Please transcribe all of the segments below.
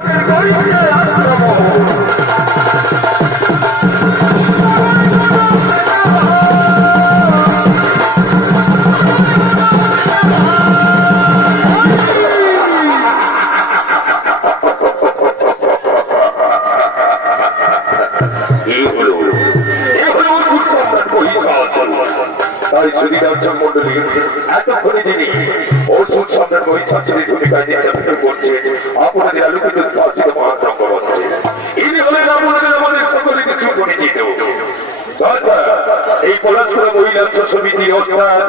We're going to the you. মহিলা সমিতির অপরাধ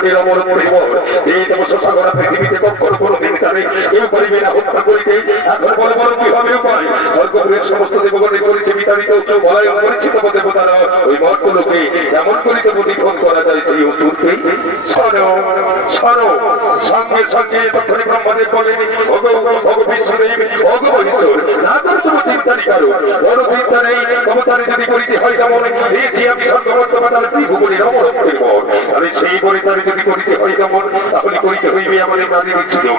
ত্রিভুবনের অমর করিব। এই পৃথিবীতে দিন তারে করিবে না হত্যা করিতে। এখন বড় বড় কি হবে উপায়? সমস্ত দেবগণে করেছে বিতাড়িত দেবতারা ওই মর্তলোকে এমন করিতে করা যায়, সেই অসুরকে সরো সরো সঙ্গে সঙ্গে তখনই ব্রহ্মদেব বলেন না কারও। যদি করিতে হয় তেমন দিয়েছি আমি স্বর্গবর্ত পাতাল ত্রিভুবনের অমর আমি সেই পরিতারে যদি করিতে হয় তেমন তাহলে করিতে হইবে আমাদের নারীর সৃজন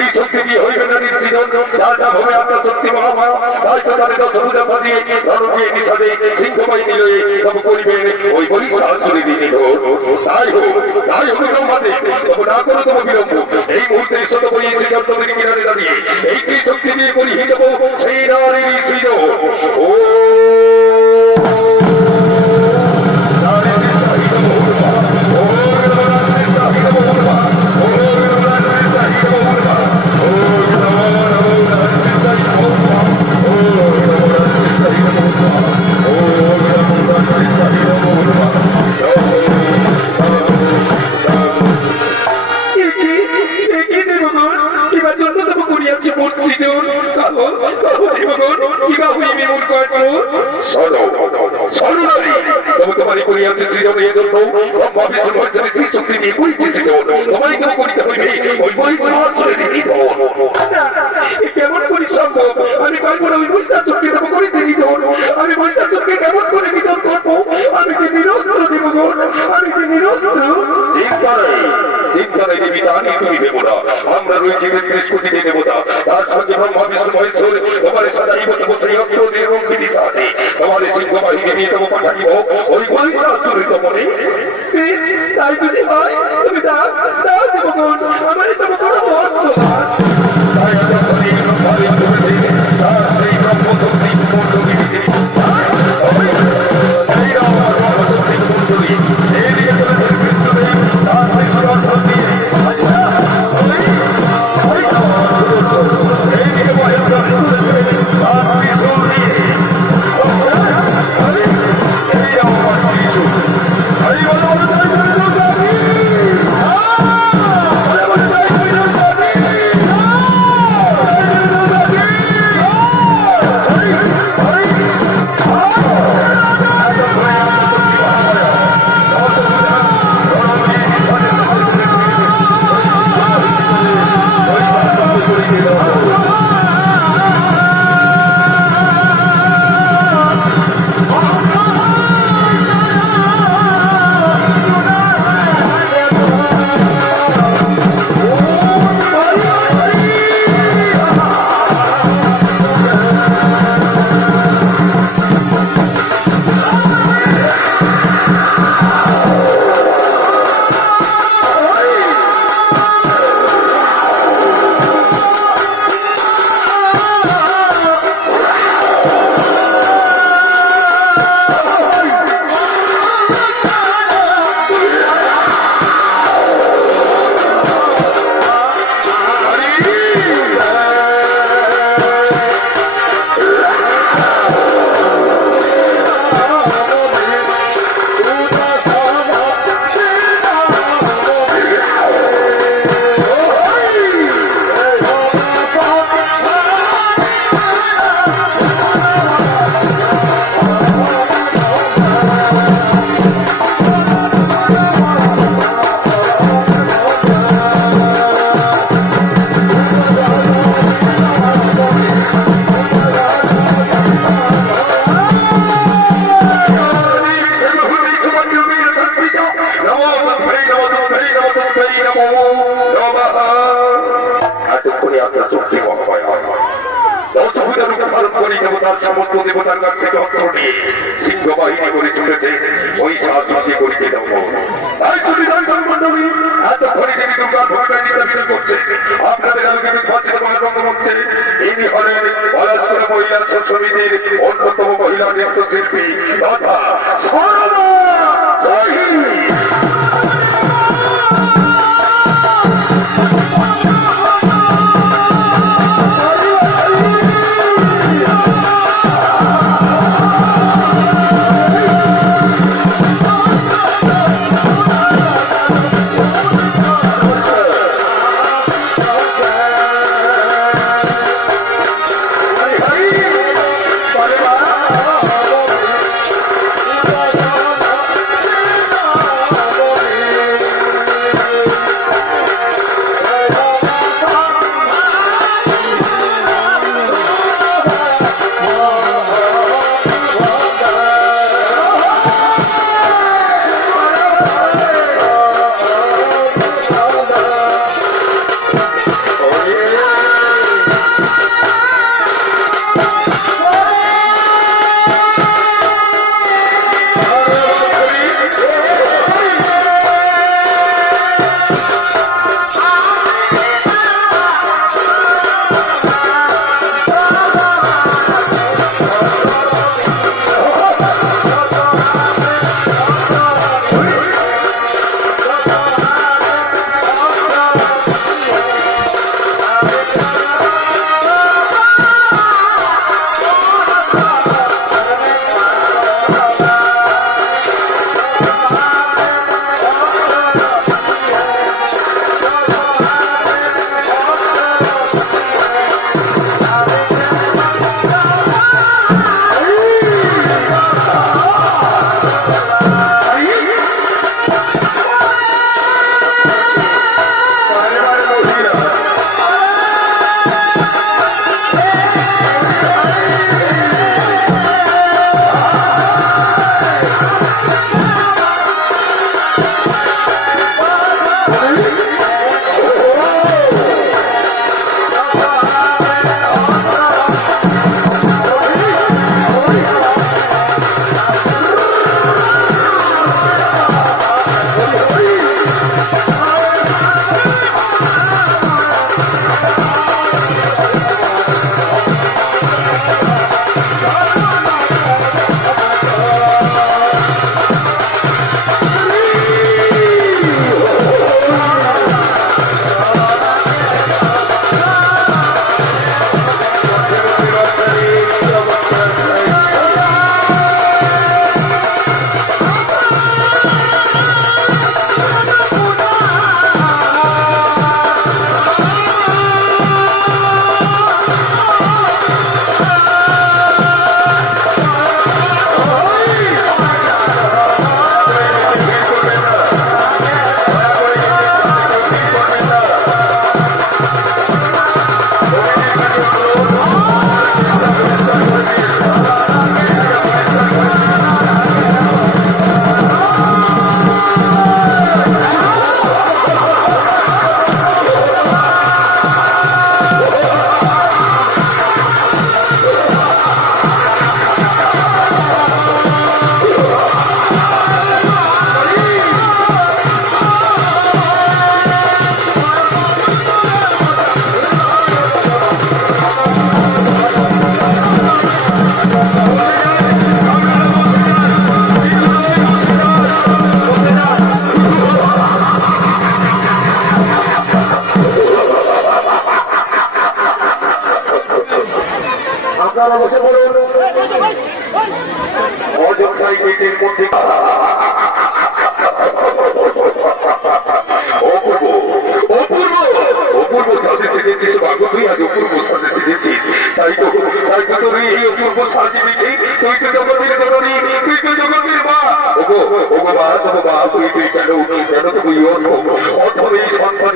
এই শক্তি দিয়ে হইবে নারীর সৃজন যার নাম হবে আপনার শক্তি মহামায়া তাই তো তাদের দশ দিয়ে ধর্ম দিয়ে নিষাদে সিংহ বাহিনী লয়ে করিবেন, ওই বলি সাহায্য দিনে তাই হোক। তাই হোক ব্রহ্মাদে তবু না করো, তবু বিলম্ব। এই মুহূর্তে শত বইয়েছে যন্ত্রদের কিনারে দাঁড়িয়ে এই কি শক্তি দিয়ে করি হি দেব সেই নারীর সৃজন ও না ওই বৈশাখকে করে দিই আমি বৈশাখকে কেমন করে বিধান করব? আমি কি নিরস্ত্র দেবো? আমি কি নিরস্ত্র? চিন্তা নেই চিন্তা দেবী তা তুমি দেবো আমরা রয়েছি তেত্রিশ কোটি দেবতা। তার সঙ্গে ব্রহ্মা বিষ্ণু মহেশ্বর তোমার সদাইব তব সেই অস্ত্র এবং বিধি সাথে তোমার সিংহ বাহিনী নিয়ে তব পাঠাইব। ওই বৈশাখরিত তাই যদি হয় তুমি দাও দাও দেবো গো। আমার তবু তাই যখন এই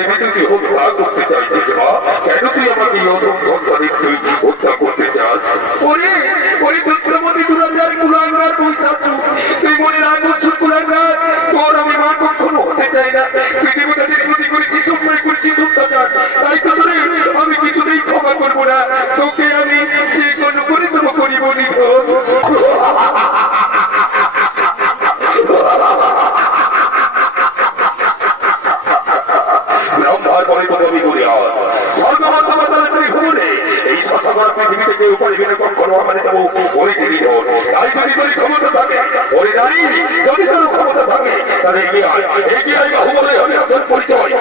পৃথিবীকে উদ্ধার করতে চাই বুদ্ধিজীবী হন ক্ষমতা থাকে ক্ষমতা থাকে তাহলে এগিয়ে আয় এগিয়ে আয় বাহুবলের হবে আপনার পরিচয়।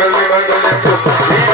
மங்கள